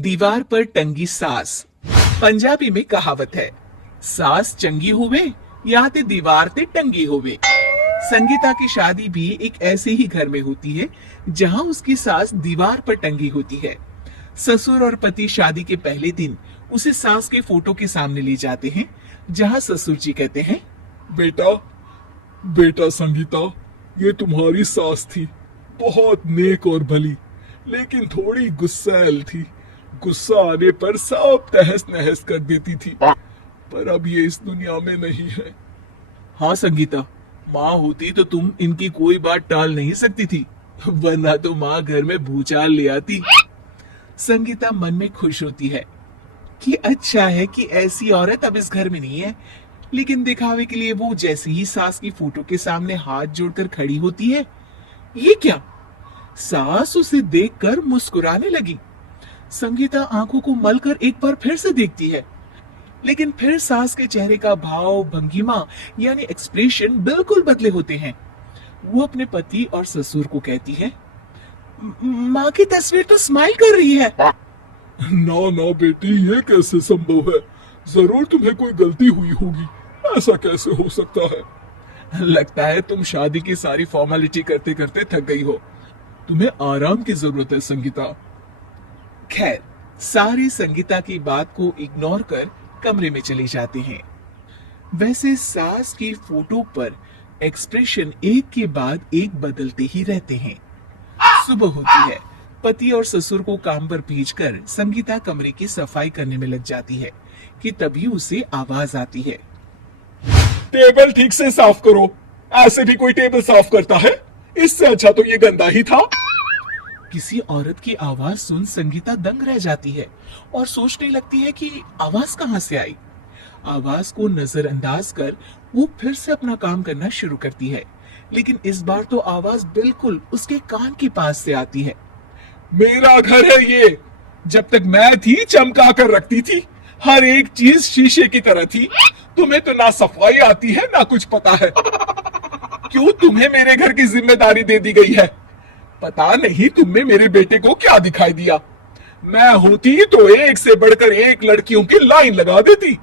दीवार पर टंगी सास। पंजाबी में कहावत है, सास चंगी होवे या ते दीवार ते टंगी होवे। संगीता की शादी भी एक ऐसे ही घर में होती है जहां उसकी सास दीवार पर टंगी होती है। ससुर और पति शादी के पहले दिन उसे सास के फोटो के सामने ले जाते हैं, जहां ससुर जी कहते हैं, बेटा बेटा संगीता, ये तुम्हारी सास थी, बहुत नेक और भली, लेकिन थोड़ी गुस्सैल थी। गुस्सा आने पर सब तहस नहस कर देती थी, पर अब ये इस दुनिया में नहीं है। हाँ संगीता, माँ होती तो तुम इनकी कोई बात टाल नहीं सकती थी, वरना तो माँ घर में भूचाल ले आती। संगीता मन में खुश होती है कि अच्छा है कि ऐसी औरत अब इस घर में नहीं है, लेकिन दिखावे के लिए वो जैसे ही सास की फोटो के सामने हाथ जोड़कर खड़ी होती है, ये क्या? सास उसे देखकर मुस्कुराने लगी। संगीता आंखों को मलकर एक बार फिर से देखती है, लेकिन फिर सास के चेहरे का भाव, भंगिमा यानी एक्सप्रेशन बिल्कुल बदले होते हैं। वो अपने पति और ससुर को कहती है, माँ की तस्वीर तो स्माइल कर रही है। ना ना बेटी, ये कैसे संभव है? जरूर तुम्हें कोई गलती हुई होगी, ऐसा कैसे हो सकता है? लगता है तुम शादी की सारी फॉर्मेलिटी करते करते थक गई हो, तुम्हें आराम की जरूरत है संगीता। खैर, सारे संगीता की बात को इग्नोर कर कमरे में चले जाते हैं। वैसे सास की फोटो पर एक्सप्रेशन एक के बाद एक बदलते ही रहते हैं। सुबह होती है, पति और ससुर को काम पर भेजकर संगीता कमरे की सफाई करने में लग जाती है कि तभी उसे आवाज आती है, टेबल ठीक से साफ करो। ऐसे भी कोई टेबल साफ करता है? इससे अच्छा तो ये गंदा ही था। किसी औरत की आवाज सुन संगीता दंग रह जाती है और सोचने लगती है कि आवाज कहां से आई। आवाज को नजरअंदाज कर वो फिर से अपना काम करना शुरू करती है, लेकिन इस बार तो आवाज बिल्कुल उसके कान के पास से आती है। मेरा घर है ये, जब तक मैं थी चमका कर रखती थी, हर एक चीज शीशे की तरह थी। तुम्हें तो ना सफाई आती है ना कुछ पता है। क्यों तुम्हें मेरे घर की जिम्मेदारी दे दी गई है? पता नहीं तुमने मेरे बेटे को क्या दिखाई दिया। मैं होती तो एक से बढ़कर एक लड़कियों की लाइन लगा देती।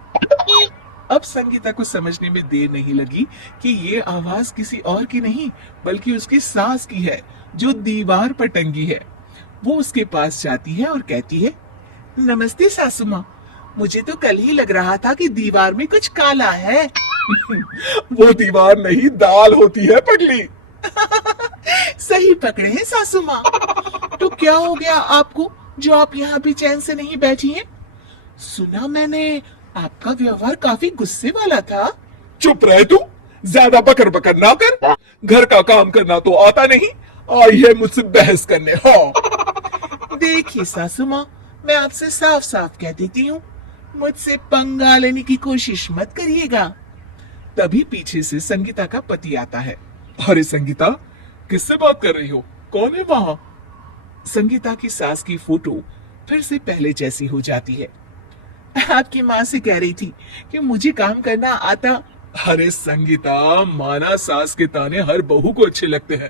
अब संगीता को समझने में देर नहीं लगी कि ये आवाज किसी और की नहीं बल्कि उसकी सास की है, जो दीवार पर टंगी है। वो उसके पास जाती है और कहती है, नमस्ते सासू माँ, मुझे तो कल ही लग रहा था कि दीवार में कुछ काला है। वो दीवार नहीं, दाल होती है पगली। सही पकड़े हैं सासू माँ। तो क्या हो गया आपको जो आप यहाँ भी चैन से नहीं बैठी हैं? सुना मैंने आपका व्यवहार काफी गुस्से वाला था। चुप रह तू, ज्यादा बकर बकर ना कर। घर का काम करना तो आता नहीं, आई है मुझसे बहस करने। हाँ देखिए सासू माँ, मैं आपसे साफ साफ कह देती हूँ, मुझसे पंगा लेने की कोशिश मत करिएगा। तभी पीछे से संगीता का पति आता है। अरे संगीता, किससे बात कर रही हो? कौन है वहां? संगीता की सास की फोटो फिर से पहले जैसी हो जाती है। आपकी माँ से कह रही थी कि मुझे काम करना आता। अरे संगीता, माना सास के ताने हर बहू को अच्छे लगते हैं,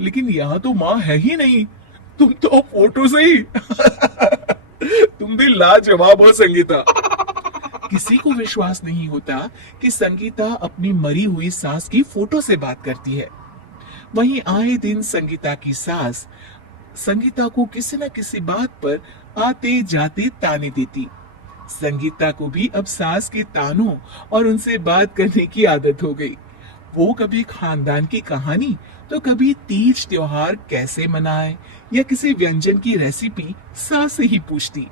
लेकिन यहाँ तो माँ है ही नहीं, तुम तो फोटो से ही। तुम भी लाजवाब हो संगीता। किसी को विश्वास नहीं होता कि संगीता अपनी मरी हुई सास की फोटो से बात करती है। वहीं आए दिन संगीता की सास संगीता को किसी न किसी बात पर आते जाते ताने देती। संगीता को भी अब सास के तानों और उनसे बात करने की आदत हो गई। वो कभी खानदान की कहानी तो कभी तीज त्योहार कैसे मनाए या किसी व्यंजन की रेसिपी सास से ही पूछती।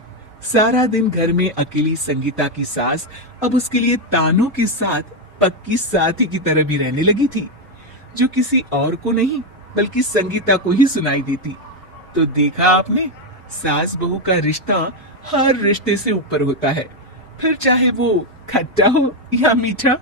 सारा दिन घर में अकेली संगीता की सास अब उसके लिए तानों के साथ पक्की साथी की तरह भी रहने लगी थी, जो किसी और को नहीं बल्कि संगीता को ही सुनाई देती। तो देखा आपने, सास बहू का रिश्ता हर रिश्ते से ऊपर होता है, फिर चाहे वो खट्टा हो या मीठा।